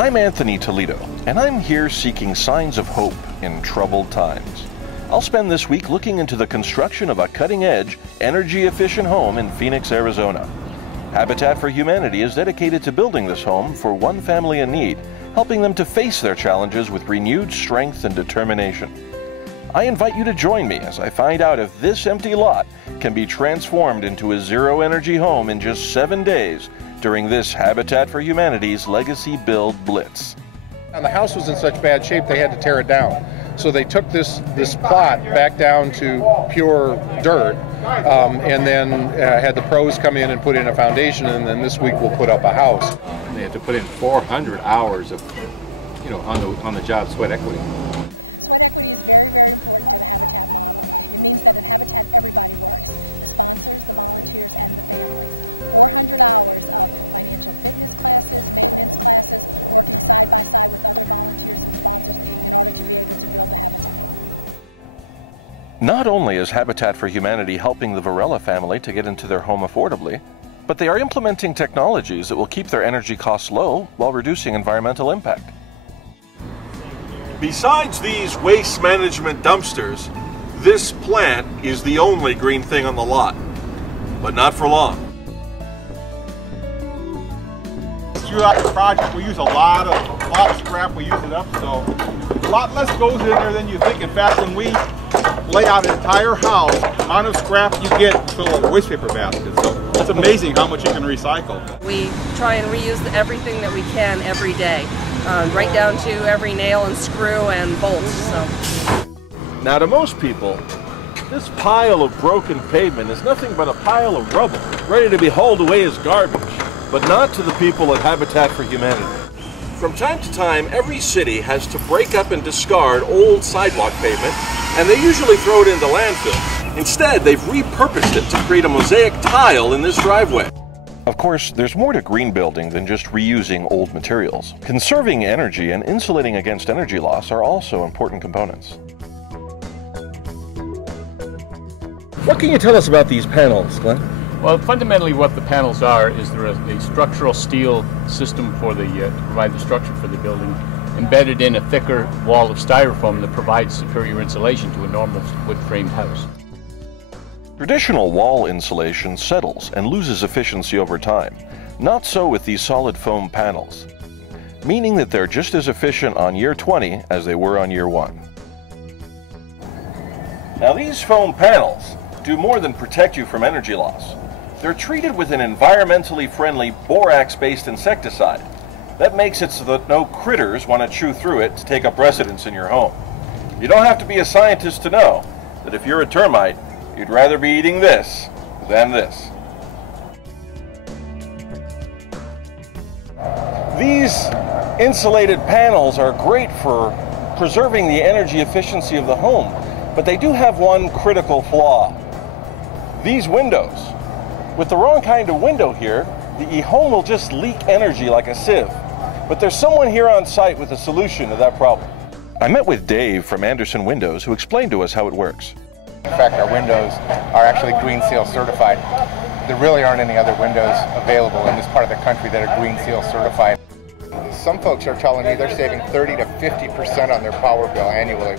I'm Anthony Toledo, and I'm here seeking signs of hope in troubled times. I'll spend this week looking into the construction of a cutting-edge, energy-efficient home in Phoenix, Arizona. Habitat for Humanity is dedicated to building this home for one family in need, helping them to face their challenges with renewed strength and determination. I invite you to join me as I find out if this empty lot can be transformed into a zero-energy home in just 7 days during this Habitat for Humanity's Legacy Build Blitz. And the house was in such bad shape they had to tear it down. So they took this plot back down to pure dirt, and then had the pros come in and put in a foundation, and then this week we'll put up a house. They had to put in 400 hours of, on the job sweat equity. Not only is Habitat for Humanity helping the Varela family to get into their home affordably, but they are implementing technologies that will keep their energy costs low while reducing environmental impact. Besides these waste management dumpsters, this plant is the only green thing on the lot, but not for long. Throughout the project, we use a lot of scrap. We use it up, so a lot less goes in there than you think. In fact, when we lay out an entire house, the amount of scrap you get fill a waste paper basket. So it's amazing how much you can recycle. We try and reuse everything that we can every day, right down to every nail and screw and bolts. So. Now, to most people, this pile of broken pavement is nothing but a pile of rubble, ready to be hauled away as garbage, but not to the people at Habitat for Humanity. From time to time, every city has to break up and discard old sidewalk pavement, and they usually throw it into landfill. Instead, they've repurposed it to create a mosaic tile in this driveway. Of course, there's more to green building than just reusing old materials. Conserving energy and insulating against energy loss are also important components. What can you tell us about these panels, Glenn? Well, fundamentally what the panels are is they're a structural steel system for to provide the structure for the building, embedded in a thicker wall of styrofoam that provides superior insulation to a normal wood-framed house. Traditional wall insulation settles and loses efficiency over time. Not so with these solid foam panels, meaning that they're just as efficient on year 20 as they were on year 1. Now, these foam panels do more than protect you from energy loss. They're treated with an environmentally friendly borax-based insecticide. That makes it so that no critters want to chew through it to take up residence in your home. You don't have to be a scientist to know that if you're a termite, you'd rather be eating this than this. These insulated panels are great for preserving the energy efficiency of the home, but they do have one critical flaw. These windows. With the wrong kind of window here, the home will just leak energy like a sieve. But there's someone here on site with a solution to that problem. I met with Dave from Anderson Windows, who explained to us how it works. In fact, our windows are actually Green Seal certified. There really aren't any other windows available in this part of the country that are Green Seal certified. Some folks are telling me they're saving 30 to 50% on their power bill annually.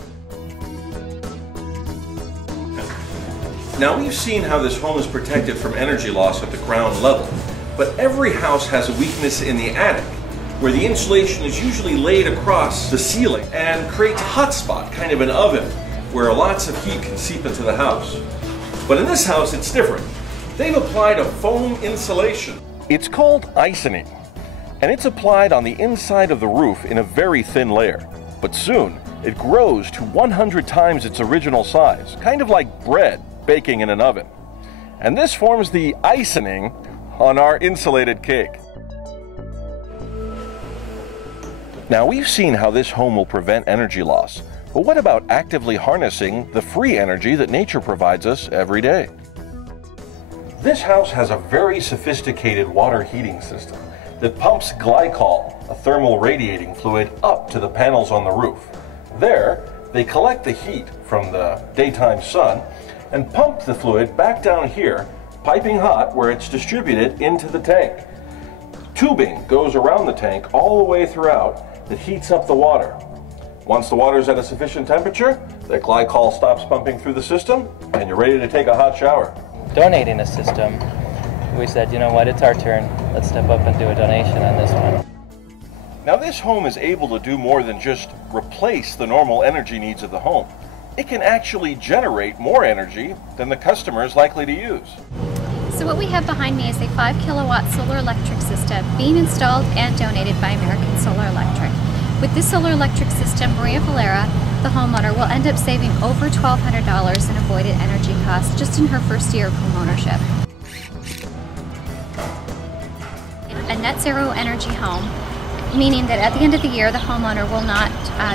Now, we've seen how this home is protected from energy loss at the ground level, but every house has a weakness in the attic, where the insulation is usually laid across the ceiling and creates a hot spot, kind of an oven, where lots of heat can seep into the house. But in this house, it's different. They've applied a foam insulation. It's called isoning, and it's applied on the inside of the roof in a very thin layer. But soon, it grows to 100 times its original size, kind of like bread baking in an oven. And this forms the icing on our insulated cake. Now, we've seen how this home will prevent energy loss, but what about actively harnessing the free energy that nature provides us every day? This house has a very sophisticated water heating system that pumps glycol, a thermal radiating fluid, up to the panels on the roof. There, they collect the heat from the daytime sun and pump the fluid back down here, piping hot, where it's distributed into the tank. Tubing goes around the tank all the way throughout that heats up the water. Once the water is at a sufficient temperature, the glycol stops pumping through the system and you're ready to take a hot shower. Donating a system, we said, you know what, it's our turn. Let's step up and do a donation on this one. Now this home is able to do more than just replace the normal energy needs of the home. It can actually generate more energy than the customer is likely to use. So what we have behind me is a 5 kilowatt solar electric system being installed and donated by American Solar Electric. With this solar electric system, Maria Valera, the homeowner, will end up saving over $1,200 in avoided energy costs just in her first year of homeownership. A net zero energy home, meaning that at the end of the year, the homeowner will not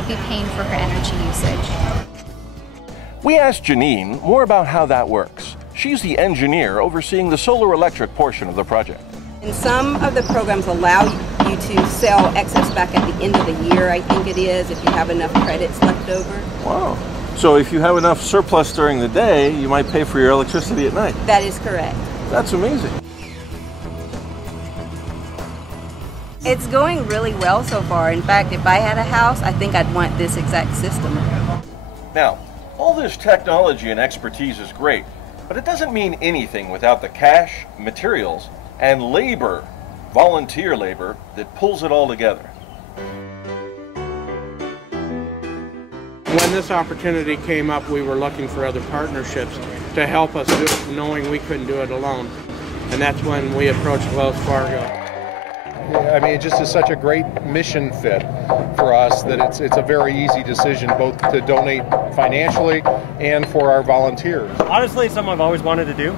be paying for her energy usage. We asked Janine more about how that works. She's the engineer overseeing the solar electric portion of the project. And some of the programs allow you to sell excess back at the end of the year, I think it is, if you have enough credits left over. Wow. So if you have enough surplus during the day, you might pay for your electricity at night. That is correct. That's amazing. It's going really well so far. In fact, if I had a house, I think I'd want this exact system. Now, all this technology and expertise is great, but it doesn't mean anything without the cash, materials, and labor, volunteer labor, that pulls it all together. When this opportunity came up, we were looking for other partnerships to help us do it, knowing we couldn't do it alone. And that's when we approached Wells Fargo. I mean, it just is such a great mission fit for us that it's a very easy decision both to donate financially and for our volunteers. Honestly, it's something I've always wanted to do.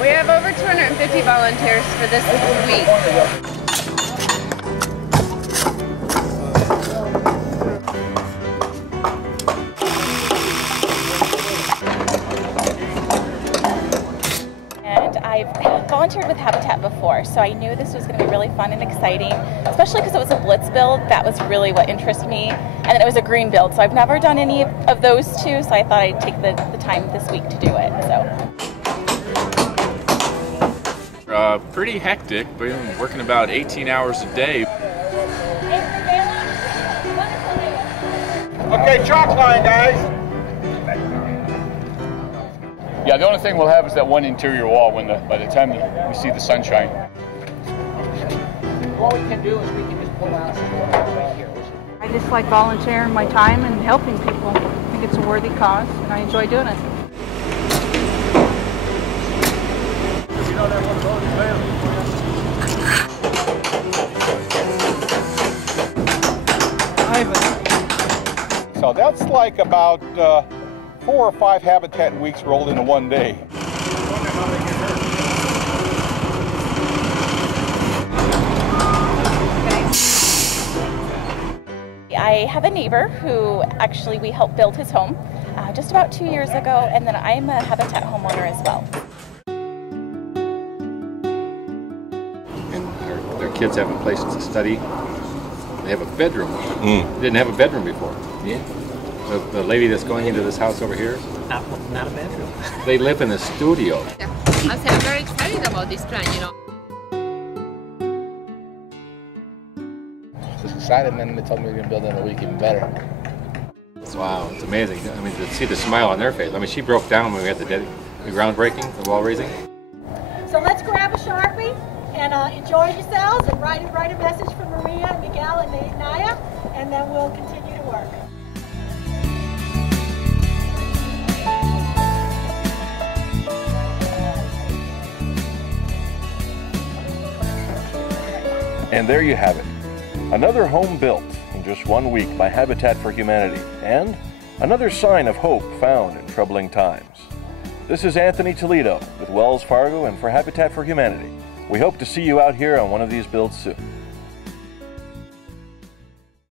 We have over 250 volunteers for this week. I've volunteered with Habitat before, so I knew this was going to be really fun and exciting, especially because it was a Blitz build. That was really what interested me, and then it was a green build, so I've never done any of those two, so I thought I'd take the time this week to do it. So pretty hectic, but working about 18 hours a day. Okay, chalk line, guys. Yeah, the only thing we'll have is that one interior wall by the time we see the sunshine. What we can do is we can just pull out some right here. I just like volunteering my time and helping people. I think it's a worthy cause, and I enjoy doing it. If you don't have one of those, so that's like about 4 or 5 Habitat weeks rolled into one day. I have a neighbor who actually we helped build his home just about 2 years ago, and then I'm a Habitat homeowner as well. And their kids have a place to study. They have a bedroom. They didn't have a bedroom before. Yeah. The lady that's going into this house over here, not a bedroom. They live in a studio. Yeah. I'm very excited about this plan, you know. Just excited, and then they told me we were going to build it in a week even better. Wow, it's amazing. I mean, to see the smile on their face. I mean, she broke down when we had the groundbreaking, the wall raising. So let's grab a Sharpie and enjoy yourselves and write a message for Maria and Miguel and Naya, and then we'll continue to work. And there you have it. Another home built in just 1 week by Habitat for Humanity, and another sign of hope found in troubling times. This is Anthony Toledo with Wells Fargo and for Habitat for Humanity. We hope to see you out here on one of these builds soon.